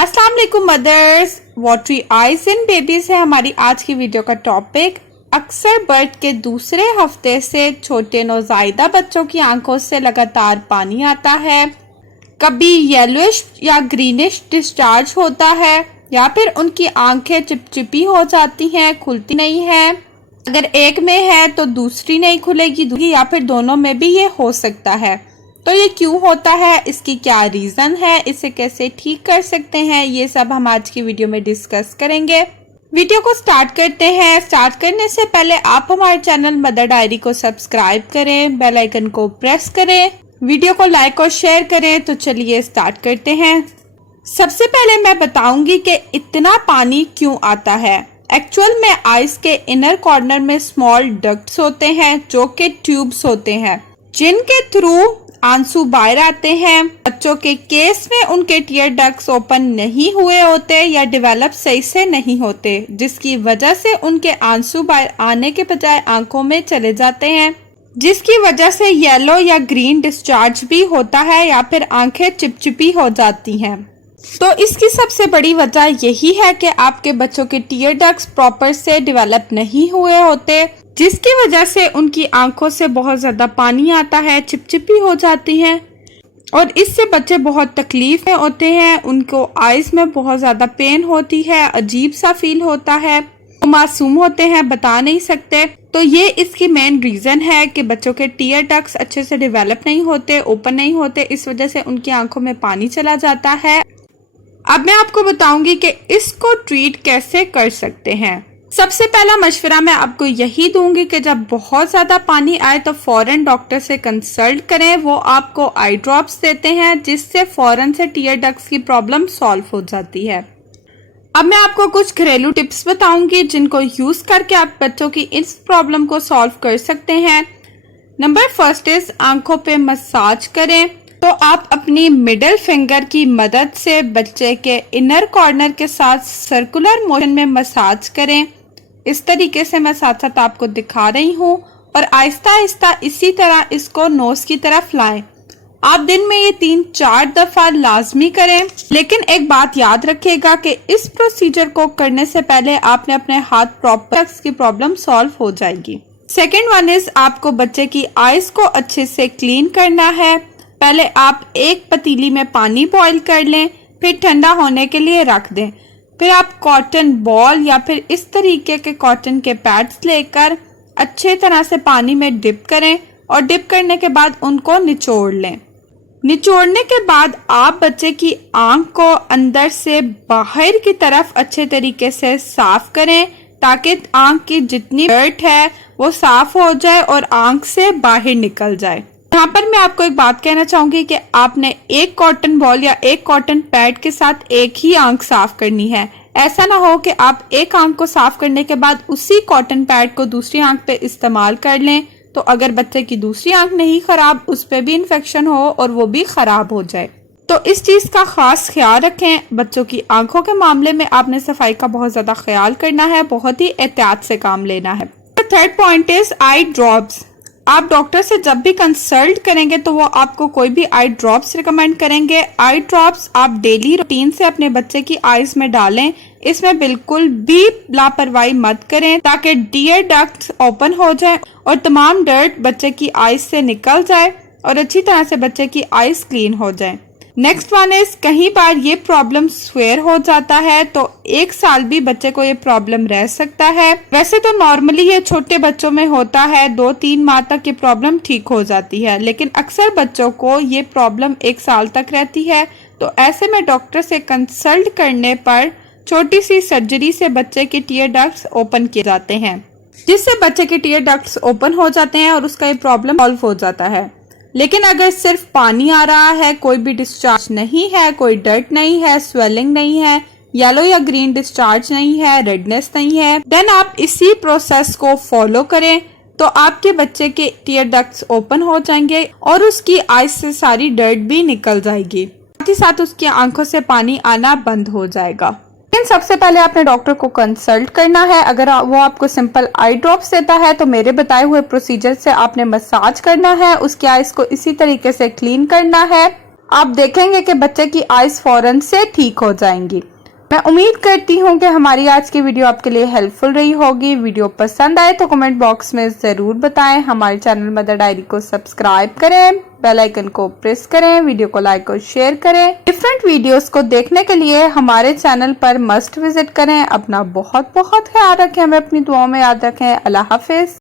अस्सलाम वालेकुम mothers, watery eyes in babies है हमारी आज की वीडियो का टॉपिक। अक्सर बर्थ के दूसरे हफ्ते से छोटे नौज़ायदा बच्चों की आंखों से लगातार पानी आता है। कभी येलोइश या ग्रीनिश डिस्चार्ज होता है या फिर उनकी आंखें चिपचिपी हो जाती हैं, खुलती नहीं है। अगर एक में है तो दूसरी नहीं खुलेगी या फिर दोनों में भी ये हो सकता है। तो ये क्यों होता है, इसकी क्या रीज़न है, इसे कैसे ठीक कर सकते हैं, ये सब हम आज की वीडियो में डिस्कस करेंगे। वीडियो को स्टार्ट करते हैं। स्टार्ट करने से पहले आप हमारे चैनल मदर डायरी को सब्सक्राइब करें, बेल आइकन को प्रेस करें, वीडियो को लाइक और शेयर करें। तो चलिए स्टार्ट करते हैं। सबसे पहले मैं बताऊंगी कि इतना पानी क्यों आता है। एक्चुअल में आइज के इनर कॉर्नर में स्मॉल डक्ट्स होते हैं जो कि ट्यूब्स होते हैं जिनके थ्रू आंसू बाहर आते हैं। बच्चों के केस में उनके टीयर डक्ट्स ओपन नहीं हुए होते या डेवलप सही से नहीं होते, जिसकी वजह से उनके आंसू बाहर आने के बजाय आंखों में चले जाते हैं, जिसकी वजह से येलो या ग्रीन डिस्चार्ज भी होता है या फिर आंखें चिपचिपी हो जाती हैं। तो इसकी सबसे बड़ी वजह यही है कि आपके बच्चों के टीयर डक्ट्स प्रॉपर से डेवलप नहीं हुए होते, जिसकी वजह से उनकी आंखों से बहुत ज्यादा पानी आता है, चिपचिपी हो जाती हैं और इससे बच्चे बहुत तकलीफ में होते हैं। उनको आइज में बहुत ज्यादा पेन होती है, अजीब सा फील होता है, वो मासूम होते हैं, बता नहीं सकते। तो ये इसकी मेन रीजन है कि बच्चों के टीयर डक्ट्स अच्छे से डेवलप नहीं होते, ओपन नहीं होते, इस वजह से उनकी आंखों में पानी चला जाता है। अब मैं आपको बताऊंगी कि इसको ट्रीट कैसे कर सकते हैं। सबसे पहला मशवरा मैं आपको यही दूंगी कि जब बहुत ज्यादा पानी आए तो फौरन डॉक्टर से कंसल्ट करें। वो आपको आई ड्रॉप्स देते हैं जिससे फौरन से टीयर डक्ट्स की प्रॉब्लम सॉल्व हो जाती है। अब मैं आपको कुछ घरेलू टिप्स बताऊंगी जिनको यूज करके आप बच्चों की इस प्रॉब्लम को सॉल्व कर सकते हैं। नंबर फर्स्ट इज आंखों पे मसाज करें। तो आप अपनी मिडिल फिंगर की मदद से बच्चे के इनर कॉर्नर के साथ सर्कुलर मोशन में मसाज करें। इस तरीके से मैं साथ साथ आपको दिखा रही हूँ और आहिस्ता आहिस्ता इसी तरह इसको नोज की तरफ लाएं। आप दिन में ये 3-4 दफा लाजमी करें। लेकिन एक बात याद रखिएगा कि इस प्रोसीजर को करने से पहले आपने अपने हाथ प्रॉपर की प्रॉब्लम सॉल्व हो जाएगी। सेकेंड वन इज आपको बच्चे की आईज को अच्छे से क्लीन करना है। पहले आप एक पतीली में पानी बॉईल कर लें, फिर ठंडा होने के लिए रख दें। फिर आप कॉटन बॉल या फिर इस तरीके के कॉटन के पैड्स लेकर अच्छे तरह से पानी में डिप करें और डिप करने के बाद उनको निचोड़ लें। निचोड़ने के बाद आप बच्चे की आंख को अंदर से बाहर की तरफ अच्छे तरीके से साफ करें ताकि आंख की जितनी डर्ट है वो साफ हो जाए और आंख से बाहर निकल जाए। यहाँ पर मैं आपको एक बात कहना चाहूंगी कि आपने एक कॉटन बॉल या एक कॉटन पैड के साथ एक ही आंख साफ करनी है। ऐसा ना हो कि आप एक आंख को साफ करने के बाद उसी कॉटन पैड को दूसरी आंख पे इस्तेमाल कर लें, तो अगर बच्चे की दूसरी आंख नहीं खराब, उस पे भी इन्फेक्शन हो और वो भी खराब हो जाए। तो इस चीज का खास ख्याल रखें। बच्चों की आंखों के मामले में आपने सफाई का बहुत ज्यादा ख्याल करना है, बहुत ही एहतियात से काम लेना है। Third point is eye drops. आप डॉक्टर से जब भी कंसल्ट करेंगे तो वो आपको कोई भी आई ड्रॉप्स रिकमेंड करेंगे। आई ड्रॉप्स आप डेली रूटीन से अपने बच्चे की आईज में डालें। इसमें बिल्कुल भी लापरवाही मत करें ताकि टीयर डक्ट्स ओपन हो जाए और तमाम डर्ट बच्चे की आईज से निकल जाए और अच्छी तरह से बच्चे की आईज क्लीन हो जाए। नेक्स्ट वन इज कहीं बार ये प्रॉब्लम स्वेयर हो जाता है तो 1 साल भी बच्चे को ये प्रॉब्लम रह सकता है। वैसे तो नॉर्मली ये छोटे बच्चों में होता है, 2-3 माह तक ये प्रॉब्लम ठीक हो जाती है, लेकिन अक्सर बच्चों को ये प्रॉब्लम 1 साल तक रहती है। तो ऐसे में डॉक्टर से कंसल्ट करने पर छोटी सी सर्जरी से बच्चे के टीयर डक्ट्स ओपन किए जाते हैं, जिससे बच्चे के टीयर डक्ट्स ओपन हो जाते हैं और उसका ये प्रॉब्लम सॉल्व हो जाता है। लेकिन अगर सिर्फ पानी आ रहा है, कोई भी डिस्चार्ज नहीं है, कोई डर्ट नहीं है, स्वेलिंग नहीं है, येलो या ग्रीन डिस्चार्ज नहीं है, रेडनेस नहीं है, देन आप इसी प्रोसेस को फॉलो करें तो आपके बच्चे के टीयर डक्ट्स ओपन हो जाएंगे और उसकी आईज से सारी डर्ट भी निकल जाएगी, साथ ही साथ उसकी आंखों से पानी आना बंद हो जाएगा। लेकिन सबसे पहले आपने डॉक्टर को कंसल्ट करना है। अगर वो आपको सिंपल आई ड्रॉप्स देता है तो मेरे बताए हुए प्रोसीजर से आपने मसाज करना है, उसकी आईज को इसी तरीके से क्लीन करना है। आप देखेंगे कि बच्चे की आइज फौरन से ठीक हो जाएंगी। मैं उम्मीद करती हूँ कि हमारी आज की वीडियो आपके लिए हेल्पफुल रही होगी। वीडियो पसंद आए तो कमेंट बॉक्स में ज़रूर बताएं। हमारे चैनल मदर डायरी को सब्सक्राइब करें, बेल आइकन को प्रेस करें, वीडियो को लाइक और शेयर करें। डिफरेंट वीडियोस को देखने के लिए हमारे चैनल पर मस्ट विजिट करें। अपना बहुत बहुत ख्याल रखें, हमें अपनी दुआओं में याद रखें। अल्लाह हाफिज।